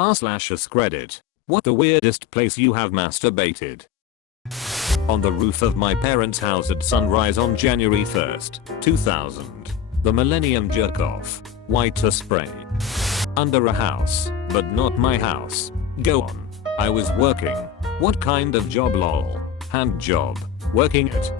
r/askreddit. What the weirdest place you have masturbated? On the roof of my parents' house at sunrise on January 1st, 2000. The Millennium Jerk-Off. Whiter spray. Under a house, but not my house. Go on. I was working. What kind of job lol? Hand job. Working it.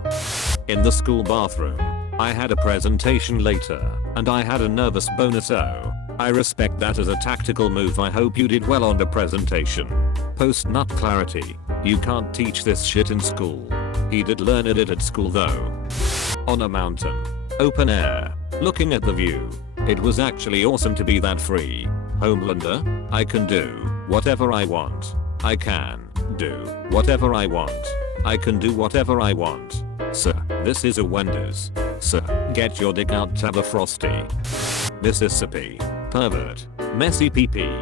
In the school bathroom. I had a presentation later, and I had a nervous boner, so I respect that as a tactical move. I hope you did well on the presentation. Post nut clarity. You can't teach this shit in school. He did learn it at school though. On a mountain. Open air. Looking at the view. It was actually awesome to be that free. Homelander. I can do whatever I want. I can do whatever I want. I can do whatever I want. Sir, this is a Wendy's. Sir, get your dick out, have a Frosty. Mississippi. Pervert. Messy pee-pee.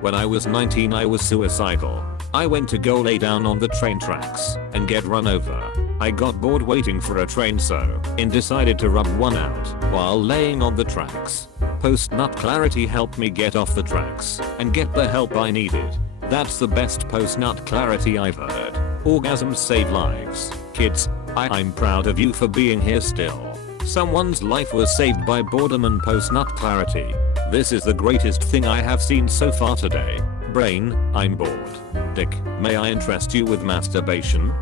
When I was 19 I was suicidal. I went to go lay down on the train tracks and get run over. I got bored waiting for a train, so I decided to rub one out while laying on the tracks. Post nut clarity helped me get off the tracks and get the help I needed. That's the best post nut clarity I've heard. Orgasms save lives. Kids, I'm proud of you for being here still. Someone's life was saved by boredom and post nut clarity. This is the greatest thing I have seen so far today. Brain, I'm bored. Dick, may I interest you with masturbation?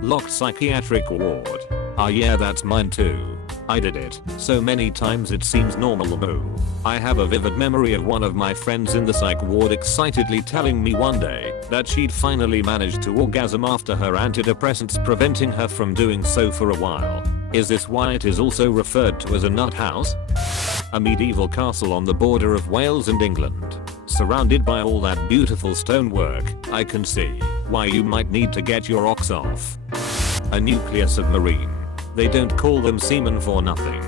Locked psychiatric ward. Ah yeah, that's mine too. I did it so many times it seems normal. Boo. I have a vivid memory of one of my friends in the psych ward excitedly telling me one day that she'd finally managed to orgasm after her antidepressants preventing her from doing so for a while. Is this why it is also referred to as a nut house? A medieval castle on the border of Wales and England. Surrounded by all that beautiful stonework, I can see why you might need to get your rocks off. A nuclear submarine. They don't call them seamen for nothing.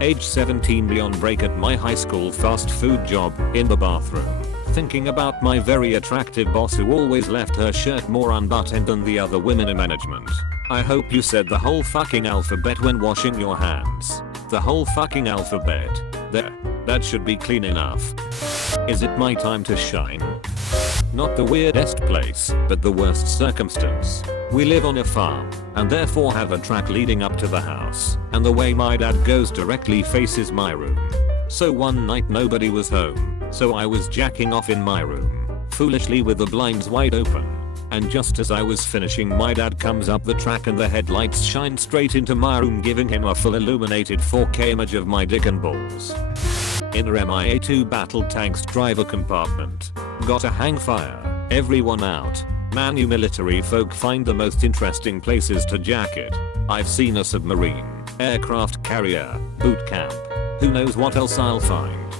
Age 17, me on break at my high school fast food job, in the bathroom, thinking about my very attractive boss who always left her shirt more unbuttoned than the other women in management. I hope you said the whole fucking alphabet when washing your hands. The whole fucking alphabet. There. That should be clean enough. Is it my time to shine? Not the weirdest place, but the worst circumstance. We live on a farm, and therefore have a track leading up to the house, and the way my dad goes directly faces my room. So one night nobody was home, so I was jacking off in my room, foolishly with the blinds wide open. And just as I was finishing, my dad comes up the track and the headlights shine straight into my room, giving him a full illuminated 4K image of my dick and balls. Inner MIA2 battle tanks driver compartment. Gotta hang fire. Everyone out. Man, you military folk find the most interesting places to jack it. I've seen a submarine, aircraft carrier, boot camp. Who knows what else I'll find.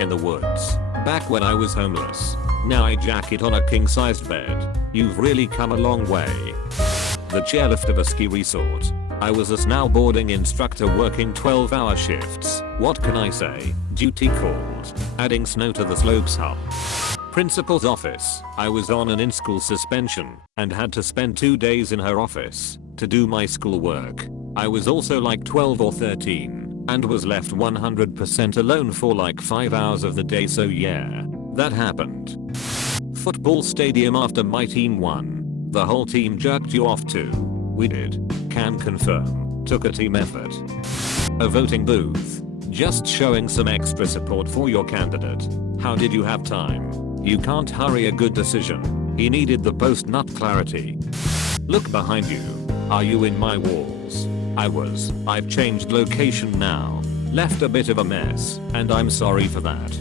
In the woods. Back when I was homeless. Now I jack it on a king-sized bed. You've really come a long way. The chairlift of a ski resort. I was a snowboarding instructor working 12-hour shifts. What can I say? Duty called. Adding snow to the slopes hub. Principal's office. I was on an in-school suspension and had to spend 2 days in her office to do my schoolwork. I was also like 12 or 13 and was left 100% alone for like 5 hours of the day, so yeah, that happened. Football stadium after my team won. The whole team jerked you off too. We did. Can confirm. Took a team effort. A voting booth. Just showing some extra support for your candidate. How did you have time? You can't hurry a good decision. He needed the post-nut clarity. Look behind you. Are you in my walls? I was. I've changed location now. Left a bit of a mess, and I'm sorry for that.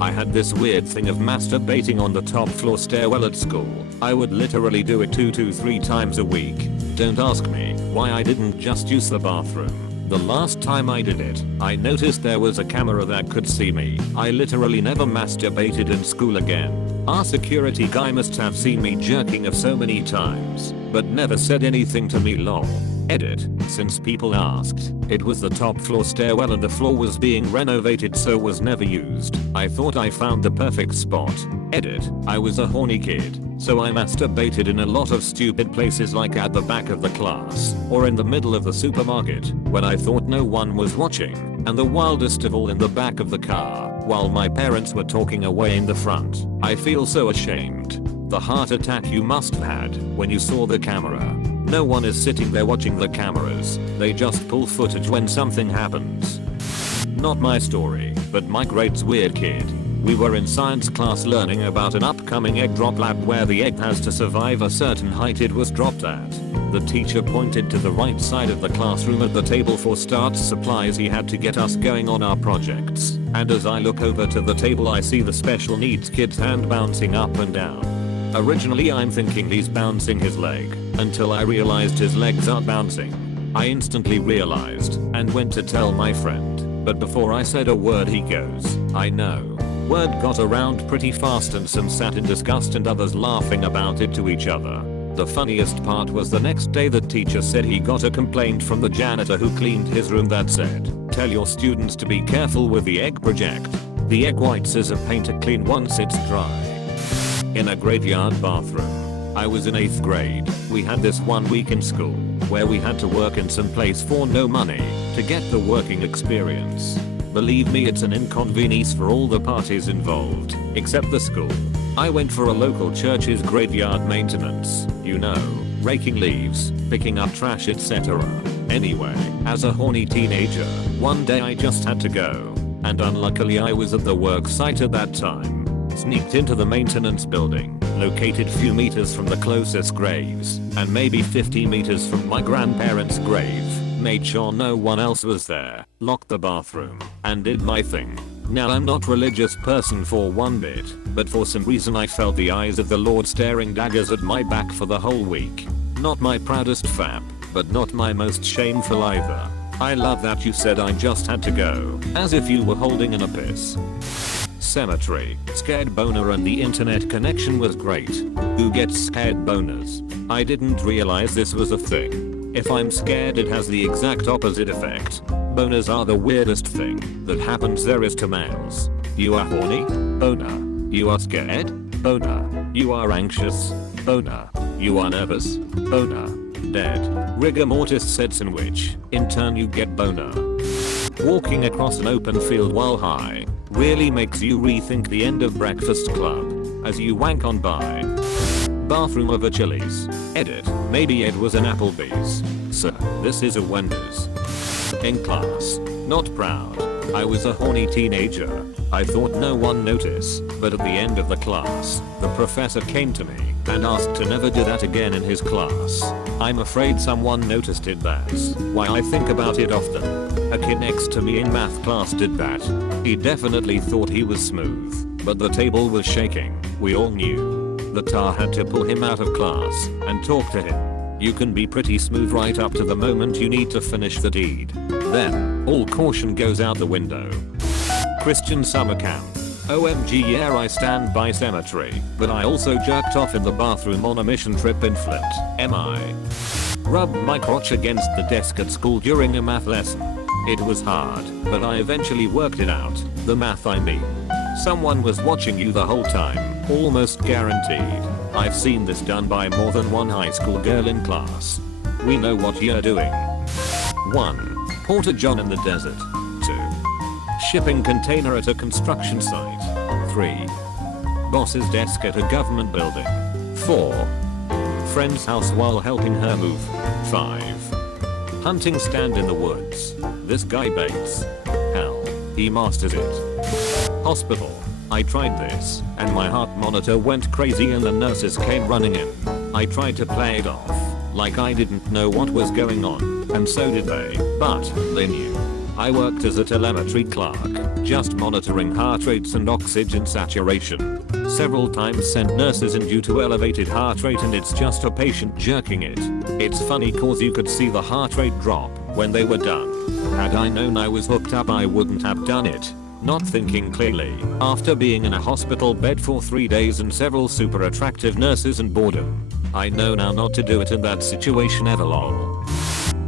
I had this weird thing of masturbating on the top floor stairwell at school. I would literally do it 2 to 3 times a week. Don't ask me why I didn't just use the bathroom. The last time I did it, I noticed there was a camera that could see me. I literally never masturbated in school again. Our security guy must have seen me jerking off so many times, but never said anything to me, lol. Edit. Since people asked, it was the top floor stairwell and the floor was being renovated, so was never used. I thought I found the perfect spot. Edit. I was a horny kid, so I masturbated in a lot of stupid places, like at the back of the class or in the middle of the supermarket when I thought no one was watching, and the wildest of all, in the back of the car while my parents were talking away in the front. I feel so ashamed. The heart attack you must have had when you saw the camera. No one is sitting there watching the cameras. They just pull footage when something happens. Not my story, but my grade's weird kid. We were in science class learning about an upcoming egg drop lab where the egg has to survive a certain height it was dropped at. The teacher pointed to the right side of the classroom at the table for start supplies he had to get us going on our projects. And as I look over to the table I see the special needs kid's hand bouncing up and down. Originally I'm thinking he's bouncing his leg, until I realized his legs aren't bouncing. I instantly realized, and went to tell my friend, but before I said a word he goes, "I know." Word got around pretty fast and some sat in disgust and others laughing about it to each other. The funniest part was the next day the teacher said he got a complaint from the janitor who cleaned his room that said, "Tell your students to be careful with the egg project. The egg whites is a pain to clean once it's dry." In a graveyard bathroom. I was in 8th grade. We had this one week in school where we had to work in some place for no money to get the working experience. Believe me, it's an inconvenience for all the parties involved, except the school. I went for a local church's graveyard maintenance, you know, raking leaves, picking up trash, etc. Anyway, as a horny teenager, one day I just had to go, and unluckily I was at the work site at that time. Sneaked into the maintenance building, located few meters from the closest graves, and maybe 50 meters from my grandparents' grave. Made sure no one else was there, locked the bathroom, and did my thing. Now I'm not a religious person for one bit, but for some reason I felt the eyes of the Lord staring daggers at my back for the whole week. Not my proudest fap, but not my most shameful either. I love that you said I just had to go, as if you were holding an abyss. Cemetery, scared boner and the internet connection was great. Who gets scared boners? I didn't realize this was a thing. If I'm scared it has the exact opposite effect. Boners are the weirdest thing that happens there is to males. You are horny? Boner. You are scared? Boner. You are anxious? Boner. You are nervous? Boner. Dead. Rigor mortis sets in which, in turn you get boner. Walking across an open field while high really makes you rethink the end of Breakfast Club as you wank on by. Bathroom of a Chili's. Edit. Maybe it was an Applebee's. Sir, this is a Wendy's. In class. Not proud. I was a horny teenager. I thought no one noticed, but at the end of the class, the professor came to me and asked to never do that again in his class. I'm afraid someone noticed it, that's why I think about it often. A kid next to me in math class did that. He definitely thought he was smooth, but the table was shaking. We all knew. The tar had to pull him out of class and talk to him. You can be pretty smooth right up to the moment you need to finish the deed. Then, all caution goes out the window. Christian summer camp. OMG, yeah, I stand by cemetery, but I also jerked off in the bathroom on a mission trip in Flint, MI. Rubbed my crotch against the desk at school during a math lesson. It was hard, but I eventually worked it out, the math I mean. Someone was watching you the whole time, almost guaranteed. I've seen this done by more than one high school girl in class. We know what you're doing. 1. Porta John in the desert. 2. Shipping container at a construction site. 3. Boss's desk at a government building. 4. Friend's house while helping her move. 5. Hunting stand in the woods. This guy baits. Hell, he masters it. Hospital. I tried this, and my heart monitor went crazy and the nurses came running in. I tried to play it off, like I didn't know what was going on, and so did they, but they knew. I worked as a telemetry clerk, just monitoring heart rates and oxygen saturation. Several times sent nurses in due to elevated heart rate and it's just a patient jerking it. It's funny cause you could see the heart rate drop when they were done. Had I known I was hooked up I wouldn't have done it. Not thinking clearly, after being in a hospital bed for 3 days and several super attractive nurses and boredom. I know now not to do it in that situation ever lol.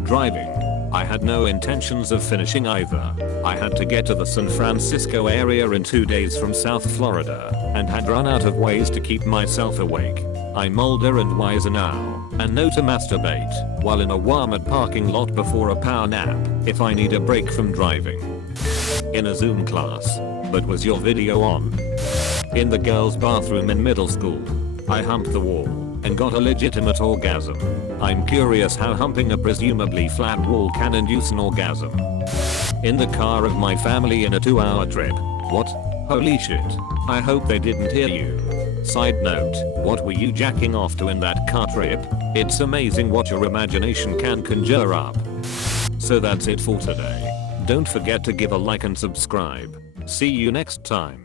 Driving. I had no intentions of finishing either. I had to get to the San Francisco area in 2 days from South Florida, and had run out of ways to keep myself awake. I'm older and wiser now, and know to masturbate while in a Walmart parking lot before a power nap if I need a break from driving. In a Zoom class. But was your video on? In the girls' bathroom in middle school. I humped the wall and got a legitimate orgasm. I'm curious how humping a presumably flat wall can induce an orgasm. In the car of my family in a 2-hour trip. What? Holy shit. I hope they didn't hear you. Side note, what were you jacking off to in that car trip? It's amazing what your imagination can conjure up. So that's it for today. Don't forget to give a like and subscribe. See you next time.